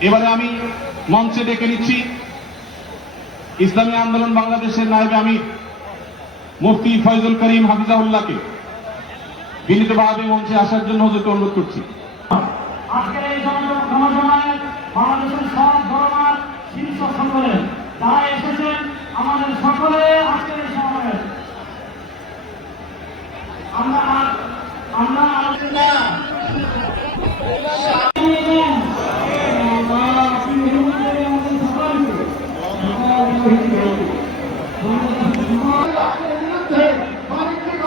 এবারে আমি মঞ্চে ডেকে নিচ্ছি। ইসলামী আন্দোলন বাংলাদেশের নায়েবে আমি মুফতি ফয়জুল করিম হাফিজাউল্লাহকে বিনীতভাবে মঞ্চে আসার জন্য হুজুরকে অনুরোধ করছি। আমরা আমরা বিরুদ্ধে বাণিজ্যিক